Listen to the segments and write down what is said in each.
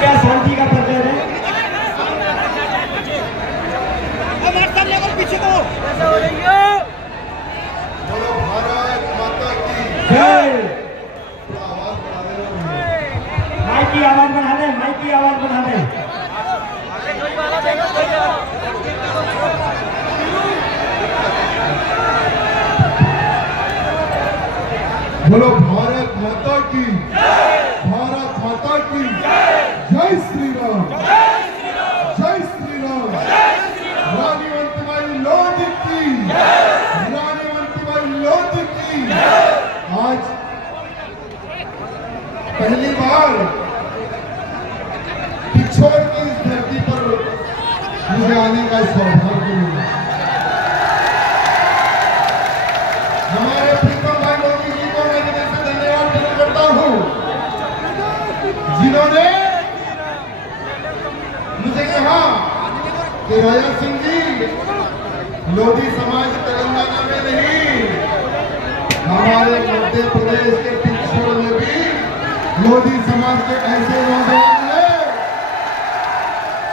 क्या शांति का प्रचार है? पीछे को बोलो भारत माता की जय। आवाज बढ़ा देना, माइक की आवाज बढ़ा दे, माइक की आवाज बढ़ा दे। बोलो भारत माता की, भारत माता की जय श्री राम, जय श्री राम। रानीवंतबाई लोधी की, रानीवंतबाई लोधी की। आज पहली बार पिछोड़ की इस धरती पर मुझे आने का सौभाग्य मिला। हमारे प्रीतम भाई लोधी जी को मैं दिल से धन्यवाद व्यक्त करता हूँ, जिन्होंने मुझे कहा कि राजा सिंह जी, लोधी समाज तेलंगाना में नहीं, हमारे मध्य प्रदेश के पिछोड़ में भी लोधी समाज के ऐसे नौजवान हैं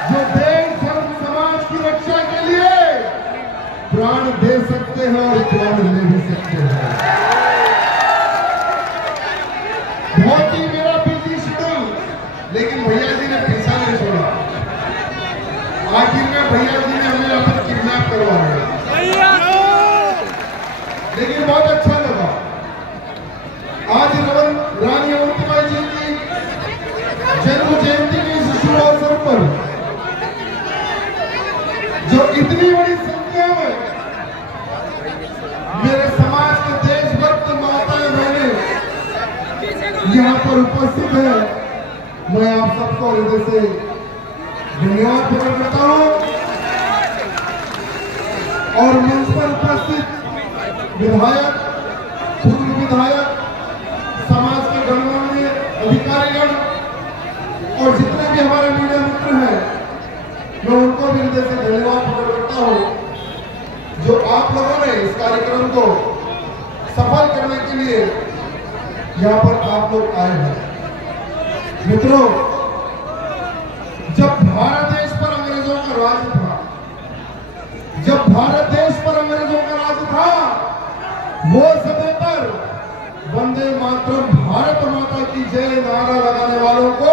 जो देश धर्म समाज की रक्षा के लिए प्राण दे सकते हैं और प्राण ले भी सकते हैं। बहुत ही मेरा बिजी शेड्यूल, लेकिन भैया जी ने पीछा नहीं छोड़ा। आखिर में भैया जी ने हमें यहाँ पर किडनैप करवाया, लेकिन बहुत अच्छा लगा। आज रानी अवंतीबाई जी की जन्म जयंती के इस शुभ अवसर पर जो इतनी बड़ी संख्या में मेरे समाज के देशभक्त माताएं बहनें यहाँ पर उपस्थित है, मैं आप सबको हृदय से धन्यवाद प्रकट करता हूँ। और मंच पर उपस्थित विधायक, पूर्व विधायक, समाज के गणमान्य अधिकारीगण और जितने भी हमारे मीडिया मित्र हैं, मैं उनको भी हृदय से धन्यवाद प्रकट करता हूँ जो आप लोगों ने इस कार्यक्रम को सफल करने के लिए यहाँ पर आप लोग आए हैं। मित्रों, जब भारत देश पर अंग्रेजों का राज था, जब भारत देश पर अंग्रेजों का राज था, वो समय पर वंदे मातरम, भारत माता की जय नारा लगाने वालों को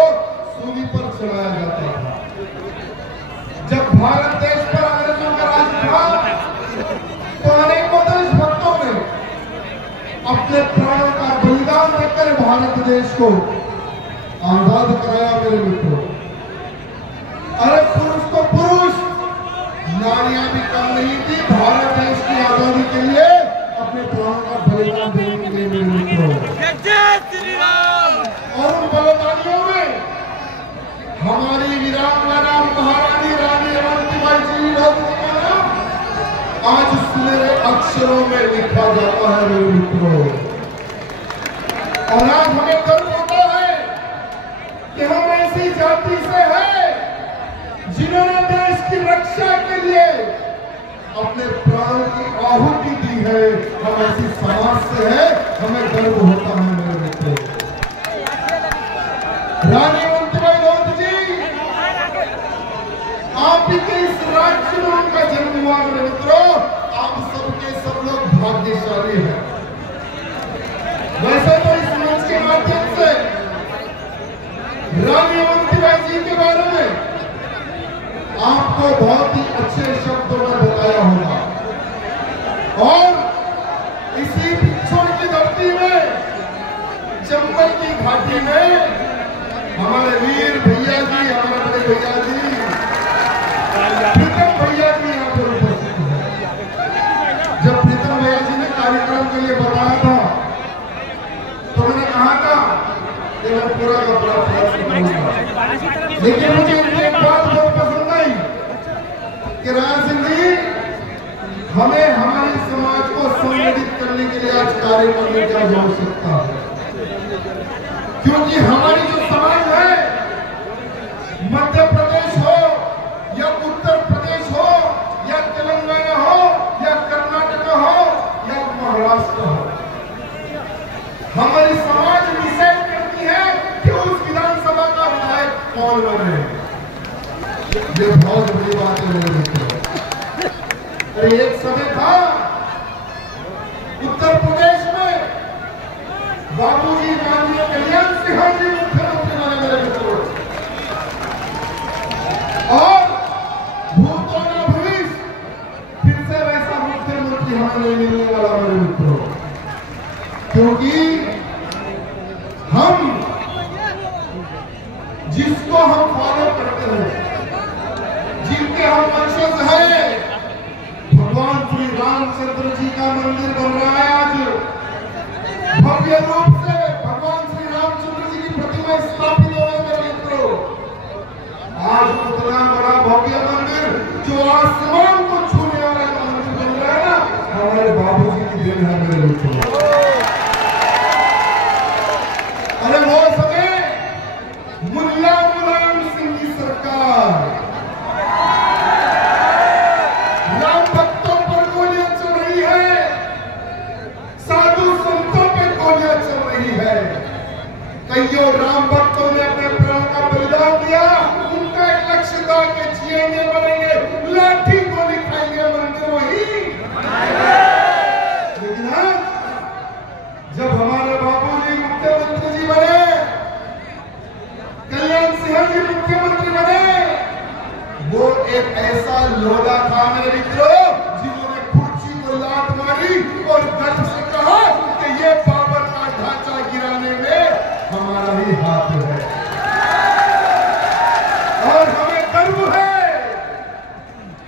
सूली पर चढ़ाया जाता था। जब भारत देश पर अंग्रेजों का राज था, तो अनेकों देशभक्तों ने अपने प्राणों का बलिदान देकर भारत देश को आजाद कराया। मेरे मित्रों, अरे पुरुष तो पुरुष, नारियां भी कम नहीं थी भारत देश की आजादी के लिए अपने प्राणों का बलिदान देने के लिए। मेरे मित्रों, और उन बलिदानियों में हमारी वीरांगना महारानी रानी अवंतीबाई जी लोधी जी का नाम आज सुनहरे अक्षरों में लिखा जाता है। मेरे मित्रों, और आज हमें गर्व होता है कि हम ऐसी जाति से हैं जिन्होंने देश की रक्षा के लिए अपने प्राण की आहुति दी है। हम ऐसी समाज से हैं, हमें गर्व होता है। मेरे मित्रों, रानी अवंतीबाई लोधी जी, आप ही के इस राज्य में उनका जन्म हुआ। मेरे मित्रों, आप सबके सब लोग भाग्यशाली हैं। वैसे तो इस मंच के माध्यम से रानी अवंतीबाई जी के बारे में आपको बहुत ही अच्छे शब्दों में बताया होगा, और इसी पिछोड़ की धरती में, चंबल की घाटी में हमारे वीर भैया जी, हमारे बड़े भैया जी, प्रीतम भैया जी यहाँ पर उपस्थित हैं। जब प्रीतम भैया जी ने कार्यक्रम के लिए बताया था, तो मैंने कहा था कि मैं पूरा का पूरा प्रयास करूंगा, लेकिन मुझे एक बात बहुत पसंद आई कि राजा सिंह जी, हमें हमारे समाज को संगठित करने के लिए आज कार्य करने की आवश्यकता है, क्योंकि हमारी जो समाज है, मध्य प्रदेश हो या उत्तर प्रदेश हो या तेलंगाना हो या कर्नाटक हो या महाराष्ट्र हो, हमारी समाज डिसाइड करती है ये बहुत बड़ी बात है मेरे मित्रों। अरे एक समय था उत्तर प्रदेश में बाबूजी माननीय कल्याण सिंह जी मुख्यमंत्री बने मेरे मित्रों, और भूतों न भविष्य फिर से वैसा मुख्यमंत्री हमें नहीं मिलने वाला मेरे मित्रों, क्योंकि हम जिसको हम फॉलो करते हैं, जिनके हम वंशज हैं, भगवान श्री रामचंद्र जी का मंदिर बन रहा है आज भव्य रूप से। भगवान श्री रामचंद्र जी की प्रतिमा स्थापित हो गई मेरे मित्रों। आज उतना बड़ा भव्य मंदिर जो आसमान को छूने वाला मंदिर बन रहा है ना, हमारे बाबूजी की देन है मेरे मित्रों। अरे वो समय मुल्ला मुलायम सिंह की सरकार राम भक्तों पर गोलियां चल रही है, साधु संतों पे गोलियां चल रही है। कईयों राम भक्तों ने अपने प्राण का बलिदान दिया, उनका एक लक्ष्य था कि जिएंगे मरेंगे, लाठी गोली खाएंगे, मरेंगे वही। लेकिन आज जब हमारे बाबूजी मुख्यमंत्री जी बने, कल्याण सिंह जी मुख्यमंत्री बने, वो एक ऐसा लोला था मेरे मित्रों जिन्होंने कुर्सी को लात मारी और गर्व से कहा कि ये बाबर का ढांचा गिराने में हमारा ही हाथ है, और हमें गर्व है।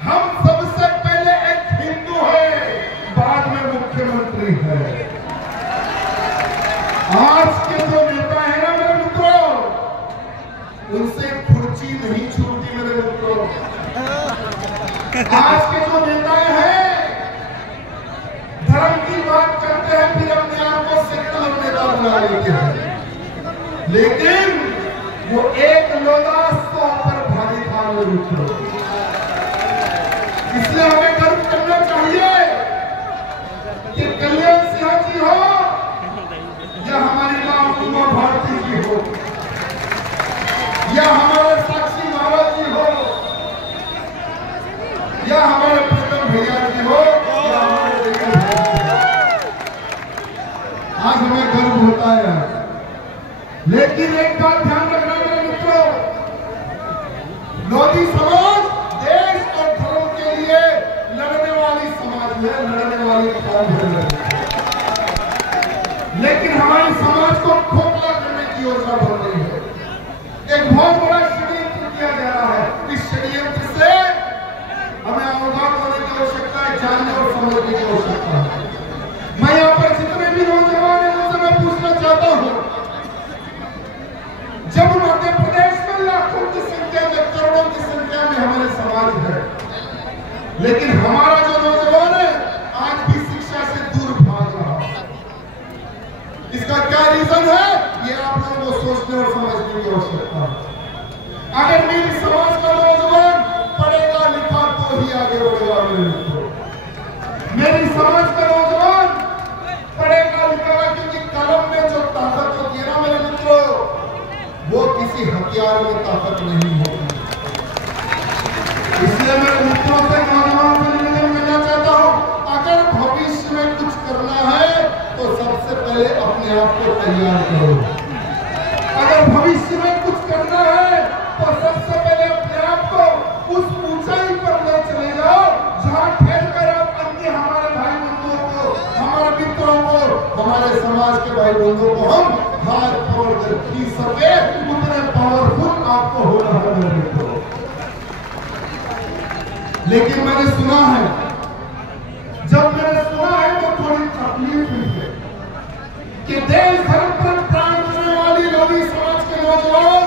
हम सबसे पहले एक हिंदू है, बाद में मुख्यमंत्री है। आज के जो नेता है ना मेरे मित्रों, उनसे कुर्सी नहीं छूटती मेरे मित्रों। आज के जो नेता हैं धर्म की बात करते हैं, फिर अपने आप को सेक्युलर नेता बना लेते हैं, लेकिन वो एक लोला 100 पर भारी था मेरे मित्रों। इसलिए हमें गर्व करना चाहिए कि कल्याण सिंह जी हो या हमारी मां उमा भारती जी हो या हमारे साक्षी महाराज जी हो या हमारे प्रीतम भैया जी हो या हमारे देवी भैया जी हो, आज हमें गर्व होता है। लेकिन एक बात ध्यान रखना मेरे मित्रों, लोधी समाज देश और धर्म के लिए लड़ने वाली समाज है, लड़ने वाली कौम है, लेकिन हमारे समाज को खोखला करने की योजना बन रही है। एक बहुत बड़ा षड्यंत्र किया जा रहा है। इस षड्यंत्र से हमें अवगत होने की आवश्यकता है, जानने और समझने की आवश्यकता है। मैं यहाँ पर जितने भी नौजवान हैं उनसे मैं पूछना चाहता हूँ, जब मध्य प्रदेश में लाखों की संख्या में, करोड़ों की संख्या में हमारे समाज है, लेकिन हमारा जो नौजवान है आज भी शिक्षा से दूर भाग रहा है, इसका क्या रीजन है, ये आप लोगों को सोचने और समझने की आवश्यकता है। अगर मेरी समाज का नौजवान पढ़ेगा लिखा तो ही आगे बढ़ेगा मेरे मित्रों। मेरी समाज का नौजवान पढ़ेगा लिखेगा, क्योंकि कलम में जो ताकत होती है ना मेरे मित्रों, वो किसी हथियार में ताकत नहीं होती। इसलिए मेरे मित्रों से नौजवान से निवेदन करना चाहता हूं, अगर भविष्य में कुछ करना है तो सबसे पहले अपने आप को तैयार करो। अगर भविष्य में कुछ करना है तो सबसे पहले अपने आप को उस ऊंचाई पर ले चले जाओ जहां ठहरकर आप अन्य हमारे भाई बंधुओं को, हमारे मित्रों को, हमारे समाज के भाई बंधुओं को हम हाथ पकड़कर खींच सके। उतने पावरफुल आपको होना है मेरे मित्रों। लेकिन मैंने सुना है, जब मैंने सुना है तो थोड़ी तकलीफ हुई है कि देश धर्म पर प्राण देने वाली लोधी समाज के नौजवान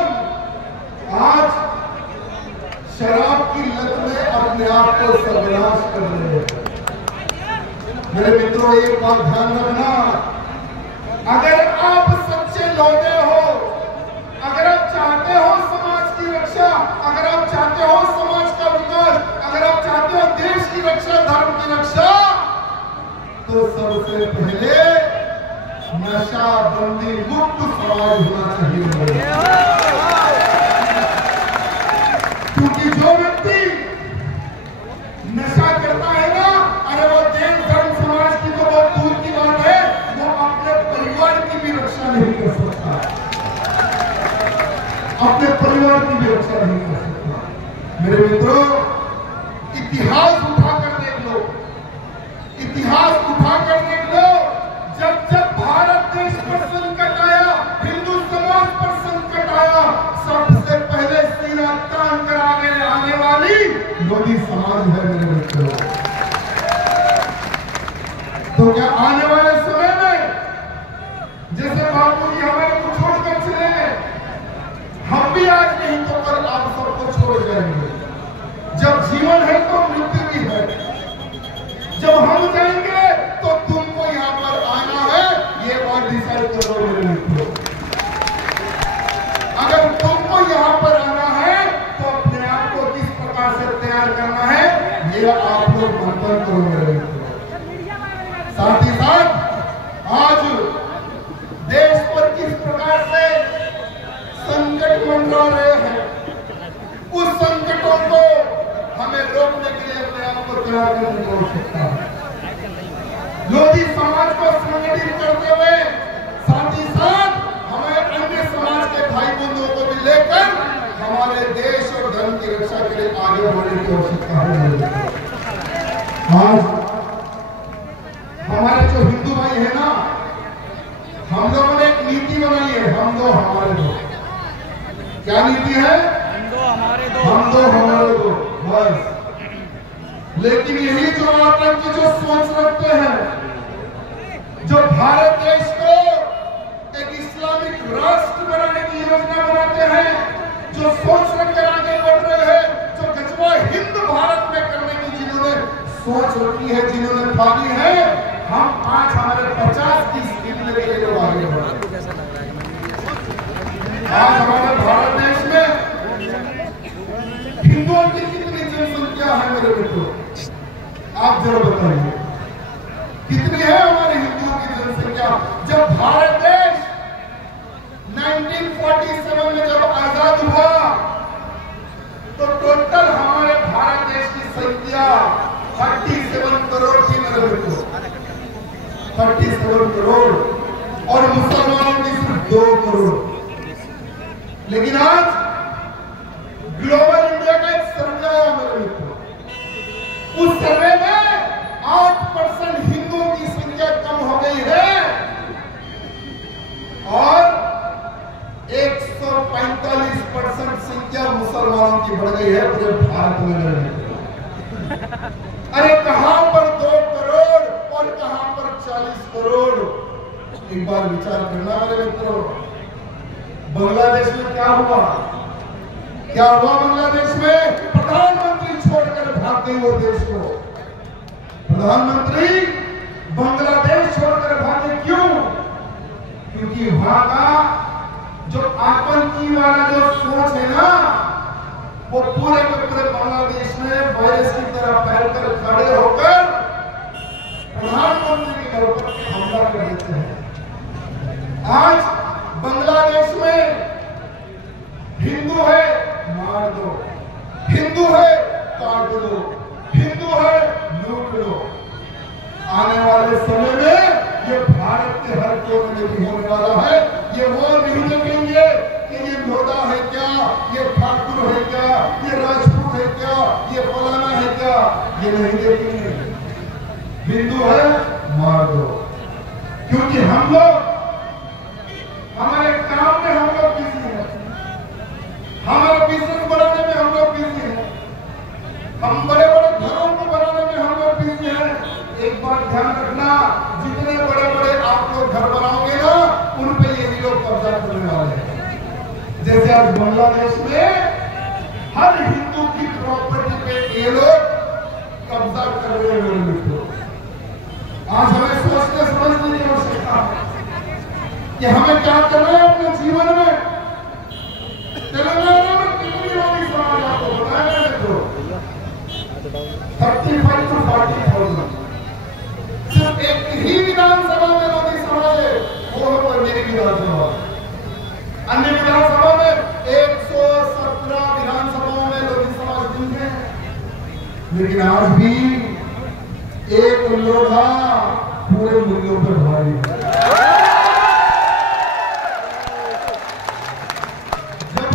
आज शराब की लत में अपने आप को सर्वनाश कर रहे हैं। मेरे मित्रों एक बात ध्यान रखना, अगर आप सच्चे लौटे हो, अगर आप चाहते हो समाज की रक्षा, अगर आप चाहते हो समाज का विकास, अगर आप चाहते हो देश की रक्षा, धर्म की रक्षा, तो सबसे पहले नशाबंदी मुक्त समाज होना चाहिए। क्योंकि जो अपने परिवार की भी रक्षा नहीं कर सकता। मेरे मित्रों, इतिहास उठाकर देख लो, इतिहास उठाकर देख लो। जब जब भारत देश पर संकट आया, हिंदू समाज पर संकट आया, सबसे पहले सीना तान कर आगे आने वाली लोधी समाज है मेरे मित्रों। तो क्या आने वाले समय में जैसे बापू जी हमें को छोड़कर चले गए, हम भी आज नहीं तो कल आप सबको छोड़ जाएंगे। जब जीवन है तो मृत्यु भी है। जब हम जाएंगे तो तुमको यहाँ पर आना है, ये बात डिसाइड कर लो मेरे मित्रों। अगर तुमको यहाँ पर आना है तो अपने आप को किस प्रकार से तैयार करना है, मेरा आप लोग मंथन करो मेरे मित्रों। साथ ही साथ आज देश पर किस प्रकार से संकट मंडरा रहे हैं, उस संकटों को हमें रोकने के लिए अपने आप को तैयार करने की आवश्यकता है। लोधी समाज को संगठित करते हुए साथ ही साथ हमें अन्य समाज के भाई बंधुओं को भी लेकर हमारे देश और धर्म की रक्षा के लिए आगे बढ़ने की आवश्यकता है। आज हमारे जो हिंदू भाई है ना, हम लोगों ने एक नीति बनाई है, हम दो हमारे दो। क्या नीति है? हम दो हमारे दो, बस। लेकिन यही जो आतंकी जो सोच रखते हैं, जो भारत देश को एक इस्लामिक राष्ट्र बनाने की योजना बनाते हैं, जो सोच रखकर आगे बढ़ रहे हैं, जो गजवा हिंद भारत में करने की जिन्होंने सोच रखी है, जिन्होंने ठानी है, हम आज हमारे 50 की स्थिति में लेके लोग आगे बढ़ रहे हैं। आज हमारे भारत देश में हिंदुओं की कितनी जनसंख्या है मेरे मित्रों, आप जरा बताइए कितनी है हमारे हिंदुओं की जनसंख्या? जब भारत देश 1947 में जब आजाद हुआ तो टोटल हमारे भारत देश की संख्या 37 करोड़ थी मेरे मित्रों, 37 करोड़, और मुसलमानों की सिर्फ 2 करोड़। लेकिन आज ग्लोबल इंडिया का एक सर्वे आया मेरे मित्रों, उस सर्वे में 8% हिंदुओं की संख्या कम हो गई है और 145% संख्या मुसलमानों की बढ़ गई है पूरे भारत में। अरे कहां पर 2 करोड़ और कहां पर 40 करोड़? एक बार विचार करना मेरे मित्रों। बांग्लादेश में क्या हुआ? क्या हुआ बांग्लादेश में? प्रधानमंत्री छोड़कर भाग गई वो देश को। प्रधानमंत्री बांग्लादेश छोड़कर भागे, क्यों? क्योंकि वहां का जो आतंकी वाला जो सोच है ना, वो पूरे के पूरे बांग्लादेश में वायरस की तरह फैलकर खड़े होकर प्रधानमंत्री के घर पर हमला कर देते हैं। आज बांग्लादेश में हिंदू है मार दो, हिंदू है काट दो, हिंदू है लूट लो। आने वाले समय में ये भारत के हर कोने में भी होने वाला है। ये वो नहीं देखेंगे कि ये लोधा है क्या, ये ठाकुर है क्या, ये राजपूत है क्या, ये फलाना है क्या, ये नहीं देखेंगे। हिंदू है मार दो, क्योंकि हम लोग हमारे काम में हम लोग बिजी हैं, हमारा बिजनेस बनाने में हम लोग बिजी हैं, हम बड़े बड़े घरों को बनाने में हम लोग बिजी हैं। एक बात ध्यान रखना, जितने बड़े बड़े आप लोग घर बनाओगे ना, उन पे ये लोग कब्जा करने वाले हैं। जैसे आज बांग्लादेश में हर हिंदू की प्रॉपर्टी पे ये लोग कब्जा कर रहे हैं। आज हमें सोचने समझने की आवश्यकता है कि हमें क्या करना है अपने जीवन में। तेलंगाना में कितनी लोग समाज आपको बताया मित्रों? 35 to 40,000। सिर्फ एक ही विधानसभा में लोधी समाज है, वो है मेरी विधानसभा। अन्य विधानसभा में 117 विधानसभाओं में लोधी समाज दिन है। लेकिन आज भी एक लोधा पूरे मूल्यों पर भारी है। जब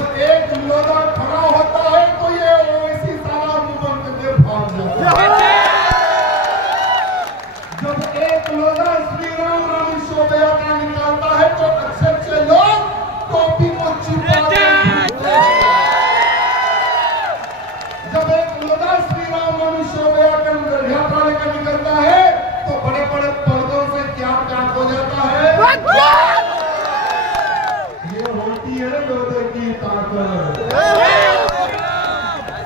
ताकत।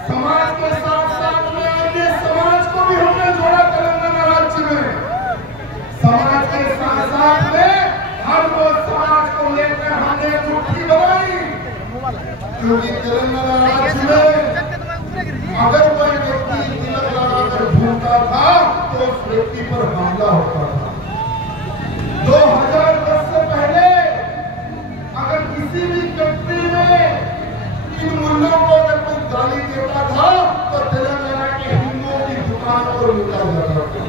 समाज के साथ साथ में अन्य समाज को भी हमने जोड़ा तेलंगाना राज्य में। समाज के साथ साथ में हर वो समाज को लेकर हमने मुट्ठी बनाई, क्योंकि तेलंगाना राज्य में अगर कोई व्यक्ति तिलक लगाकर घूमता था तो उस व्यक्ति पर हमला होता था। 2010 से पहले अगर किसी भी कंट्री में इन मूल्यों को अगर कोई गाली देता था तो तेलंगाना के हिंदुओं की दुकानों पर लूटा जाता था,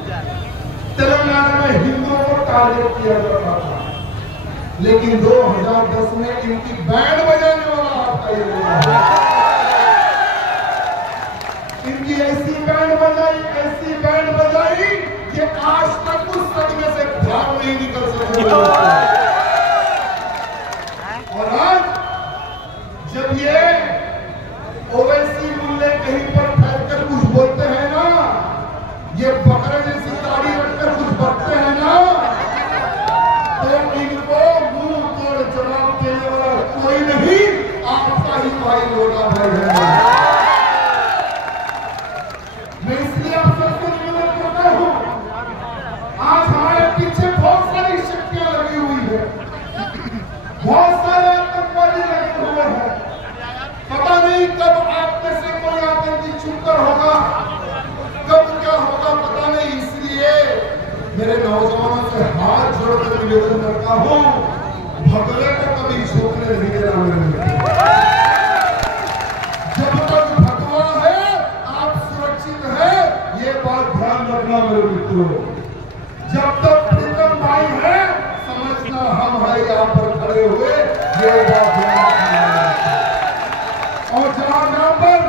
तेलंगाना में हिंदुओं को टारगेट किया जाता था। लेकिन 2010 में इनकी बैंड बजाने वाला हाथ आया, इनकी ऐसी बैंड बजाई कि आज तक उस सदमे से बाहर नहीं निकल सके। और आज जब ये ओवैसी मुल्ले कहीं पर फैलकर कुछ बोलते हैं ना, ये बकरे जैसी दाढ़ी रखकर कुछ बकते हैं ना, तो इनको मुंह तोड़ जवाब देने वाला कोई नहीं, आपका ही भाई लोटा भाई है। मैं इसलिए आप सबसे निवेदन करता हूं, आज हमारे पीछे बहुत सारी शक्तियां लगी हुई है, बहुत सारे आतंकवादी लगे हुए हैं। पता नहीं कब आप में से कोई आतंकी छुपकर होगा, कब क्या होगा पता नहीं। इसलिए मेरे नौजवानों से हाथ जोड़कर निवेदन करता हूं, भगवे को कभी झुकने नहीं देना मेरे मित्र। जब तक भगवा है आप सुरक्षित है, ये बात ध्यान रखना मेरे मित्रों। जब तक प्रीतम भाई है समझना हम भाई यहाँ पर खड़े हुए, ये बात ध्यान रखना। और जहां पर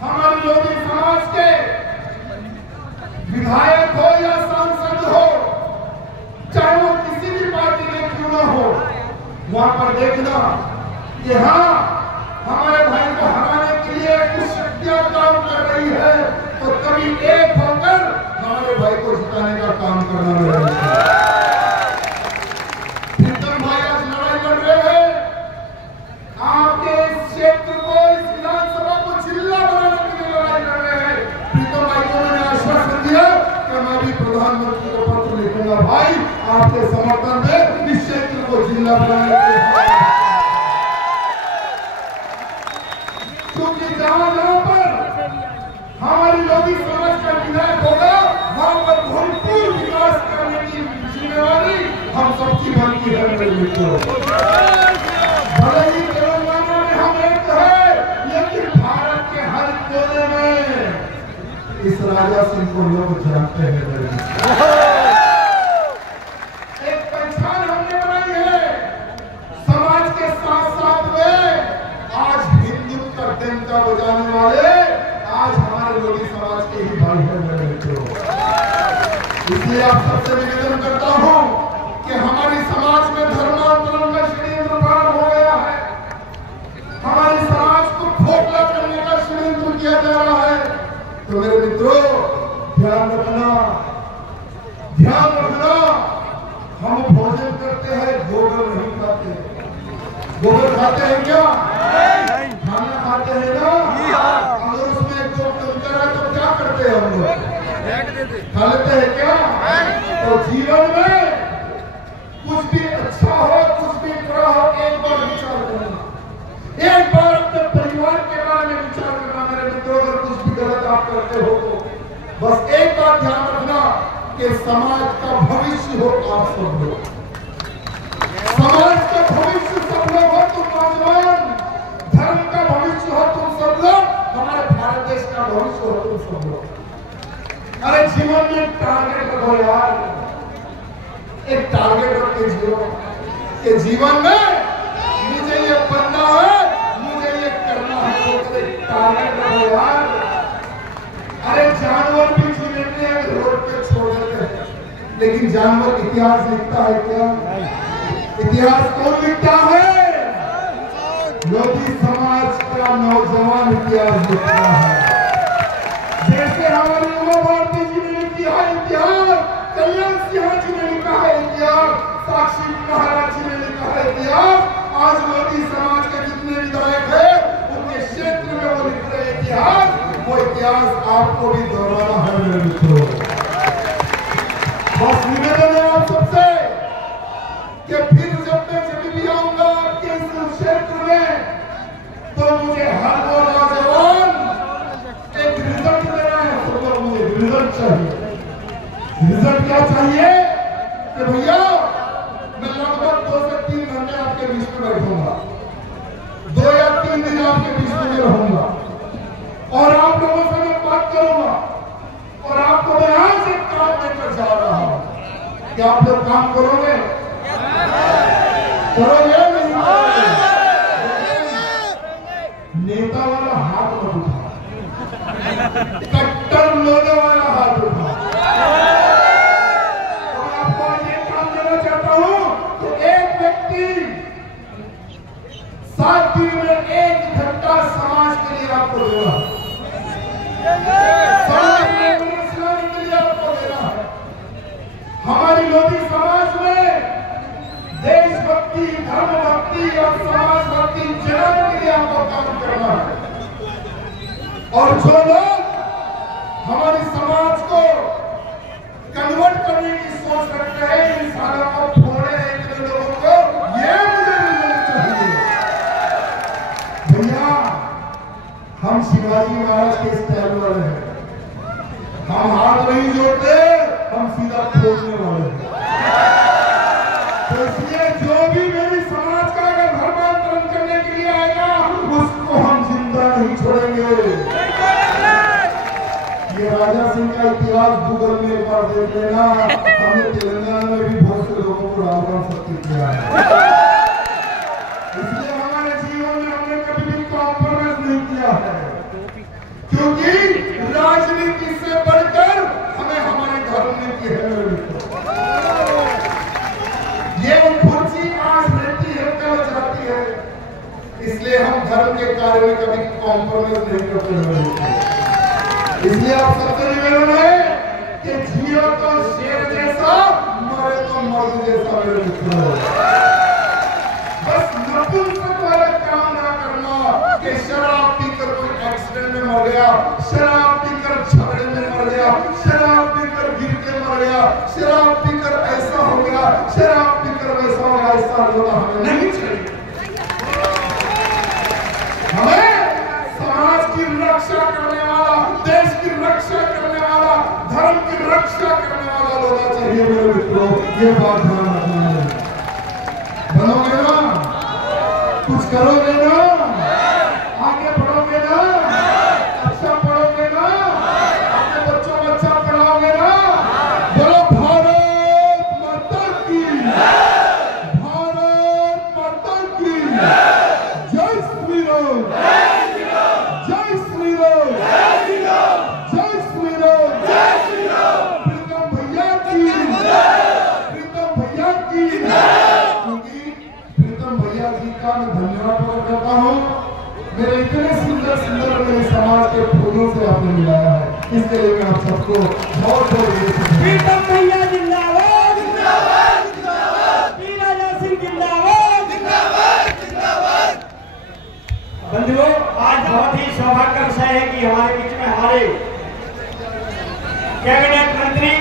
हमारे योगी समाज के विधायक हो या सांसद हो, चाहे वो किसी भी पार्टी के क्यों न हो, वहां पर देखना कि हाँ हमारे भाई को हराने के लिए कुछ शक्तियां काम कर रही है, तो कभी एक होकर हमारे भाई को जिताने का काम करना रहेगा। प्रीतम भाई आज लड़ाई लड़ रहे हैं, आपके इस क्षेत्र को, इस विधानसभा को जिला बनाने के लिए लड़ाई लड़ रहे हैं। प्रीतम भाई को मैंने आश्वासन दिया कि मैं भी प्रधानमंत्री को पत्र लिखूंगा, भाई आपके समर्थन में इस क्षेत्र को जिला बनाने के लिए। क्योंकि जहां पर हमारी योगी समाज का विधायक होगा, वहां पर भरपूर विकास करने की जिम्मेवारी हम सबकी बनती है मेरे मित्रों। भले ही तेलंगाना में हम एक है, लेकिन भारत के हर कोने में इस राजा सिंह को लोग जानते हैं मेरे मित्रों। एक पहचान हमने बनाई है समाज के साथ साथ में। आज हिंदुत्व का डंका बजाने वाले आज हमारे योगी समाज के ही भाई हैं मेरे मित्रों। इसलिए आप सबसे निवेदन करता हूं कि हमारी समाज में धर्मांतरण का षड्यंत्र प्रारंभ हो गया है, हमारे समाज को खोखला करने का षड्यंत्र किया जा रहा है। तो मेरे मित्रों ध्यान रखना, हम भोजन करते हैं, गोबर नहीं खाते। गोबर खाते हैं क्या? खाना खाते हैं ना? अगर उसमें दो कंकर है तो क्या करते हैं हम लोग? खा लेते हैं क्या? तो जीवन में कुछ भी अच्छा हो, कुछ भी बुरा हो, एक बार विचार करना, एक बार अपने परिवार के बारे में विचार करना मेरे मित्रों। अगर कुछ भी गलत आप करते हो तो बस एक बात ध्यान रखना कि समाज का भविष्य हो आप सब लोग, समाज का भविष्य सब लोग हो, तुम नौजवान, धर्म का भविष्य हो तुम सब लोग, हमारे भारत देश का भविष्य हो तुम सब लोग। अरे जीवन में टारगेट रखो यार, एक टारगेट रख के जियो कि जीवन में मुझे ये बनना है, मुझे ये करना है, तो एक टारगेट रखो यार। अरे जानवर भी जी लेते हैं, रोड पे छोड़ देते हैं, लेकिन जानवर इतिहास लिखता है क्या? इतिहास कौन लिखता है? योगी समाज का नौजवान इतिहास लिखता है। जैसे हमारे युवा भारती जी ने लिखा है इतिहास, कल्याण सिंह जी ने लिखा है इतिहास, साक्षी महाराज जी ने लिखा है इतिहास, आज योगी समाज के इतिहास आपको भी दोहराना है मेरे मित्रों। बस निवेदन है आप सबसे कि फिर जब मैं जब भी आऊंगा आपके इस क्षेत्र में, तो मुझे हर वो नौजवान एक रिजल्ट देना है। तो मुझे रिजल्ट चाहिए। रिजल्ट क्या चाहिए कि भैया मैं लगभग 2 से 3 घंटे आपके बीच में बैठूंगा, 2 या 3 दिन आपके बीच में रहूंगा और आप लोगों से मैं बात करूंगा और आपको मैं आज एक काम देकर जा रहा हूं कि आप लोग काम करोगे, करोगे नहीं करोगे? नेता वाला हाथ मत उठा, कट्टर लोगों वाला हाथ उठा। तो मैं आपको ये काम देना चाहता हूं कि एक व्यक्ति 7 दिन में 1 घंटा समाज के लिए आपको देना है, समाज में मुस्लिम के लिए आपको देना है। हमारी लोधी समाज में देशभक्ति, धर्म भक्ति और समाज भक्ति जनाने के लिए आपको काम करना है। और जो लोग हमारे समाज को कन्वर्ट करने की सोच रखते हैं, इन सालों को फोड़े हैं इतने लोगों को, ये मुझे मिलना चाहिए। भैया हम शिवाजी महाराज के स्टाइल वाले हैं, हम हाथ नहीं जोड़ते, हम सीधा फोड़ने वाले हैं। तो इसलिए जो भी मेरी समाज का अगर धर्मांतरण करने के लिए आएगा, उसको हम जिंदा नहीं छोड़ेंगे। ये राजा सिंह का इतिहास गूगल में एक बार देख लेना, हमने तेलंगाना में भी बहुत से लोगों को रावण सत्य किया है। इसलिए हमारे जीवन में हमने कभी भी कॉम्प्रोमाइज नहीं किया है, क्योंकि राजनीति से बढ़कर हमें हमारे धर्म नीति है। ये कुर्सी आज रहती है, कल जाती है, इसलिए हम धर्म के कार्य में कभी कॉम्प्रोमाइज नहीं करते। इसलिए आप सबसे निवेदन है कि जियो तो शेर जैसा, मरे तो मर्द जैसा मेरे मित्रों। बस नपुंसक वाला काम ना करना कि शराब पीकर कोई एक्सीडेंट में मर गया, शराब पीकर झगड़े में मर गया, शराब पीकर गिर के मर गया, शराब पीकर ऐसा हो गया, शराब पीकर वैसा हो गया। ऐसा होना हमें नहीं चाहिए। हमें समाज की रक्षा करने वाला, देश की रक्षा करने वाला, धर्म की रक्षा करने वाला होना चाहिए मेरे मित्रों। ये बात ध्यान रखना है। बनोगे ना, कुछ करोगे ना, आगे बढ़ोगे ना, अच्छा पढ़ोगे ना, अपने बच्चों को अच्छा पढ़ाओगे ना। बोलो भारत माता की, भारत माता की जय श्री राम, जय श्री राम, जय श्री राम, जय श्री राम। प्रीतम भैया की, प्रीतम भैया की। क्योंकि प्रीतम भैया जी का मैं धन्यवाद प्रकट करता हूँ, मेरे इतने सुंदर सुंदर मेरे समाज के फूलों से आपने मिलाया है, इसके लिए मैं आप सबको बहुत बहुत प्रीतम भैया जिंदाबाद, जिंदाबाद, जिंदाबाद, राजा सिंह जिंदाबाद, जिंदाबाद, जिंदाबाद। बंधुओं, आज बहुत ही सौभाग्य का विषय है कि हमारे बीच में हमारे कैबिनेट मंत्री,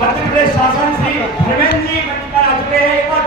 मध्य प्रदेश शासन श्री धर्मेंद्र जी मंच पर आ चुके हैं। एक बार